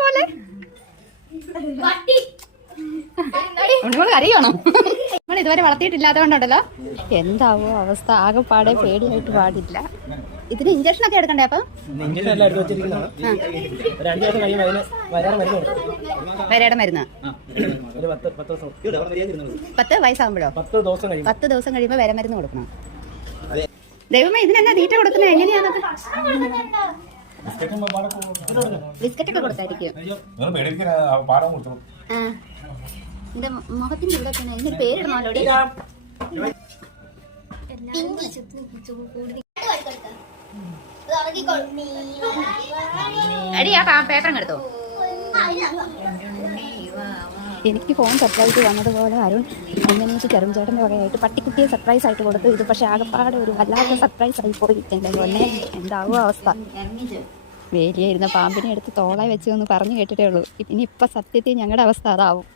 പോലെ ഉണ്ണിമോള് കറിയാണോ? നമ്മൾ ഇതുവരെ വളർത്തിയിട്ടില്ലാത്തതുകൊണ്ടല്ലോ എന്താവോ അവസ്ഥ. ആകെപ്പാടെ പേടിയായിട്ട് പാടില്ല. ഇതിന് ഇഞ്ചക്ഷൻ ഒക്കെ എടുക്കണ്ടേ? അപ്പൊ വരയുടെ മരുന്ന് 10 വയസ്സാകുമ്പോഴോ? 10 ദിവസം കഴിയുമ്പോ വര മരുന്ന് കൊടുക്കണം. ദൈവമേ, ഇതിനെന്നാ തീറ്റ കൊടുക്കുന്നത്? എങ്ങനെയാണത്? ബിസ്ക്കറ്റ് ഒക്കെ കൊടുത്തായിരിക്കും. എന്റെ മുഖത്തിന്റെ ഇവിടെ തന്നെ ഇതിന്റെ പേരിടണമല്ലോ. അടി ആ പേപ്പർ എടുത്തോ. എനിക്ക് ഫോൺ സർപ്രൈസ് വന്നതുപോലെ അരുൺ എങ്ങനെയൊക്കെ ചെറുംചേട്ടൻ്റെ വകയായിട്ട് പട്ടിക്കുട്ടിയെ സർപ്രൈസ് ആയിട്ട് കൊടുത്തു. ഇത് പക്ഷെ ആകെപ്പാടെ ഒരു വല്ലാത്ത സർപ്രൈസ് ആയി പോയി. എൻ്റെ കൊന്നെ എന്താവും അവസ്ഥ. വേലിയായിരുന്ന പാമ്പിനെ എടുത്ത് തോളായി വെച്ച് എന്ന് പറഞ്ഞു കേട്ടിട്ടേ ഉള്ളൂ. ഇനിയിപ്പം സത്യത്തിൽ ഞങ്ങളുടെ അവസ്ഥ അതാവും.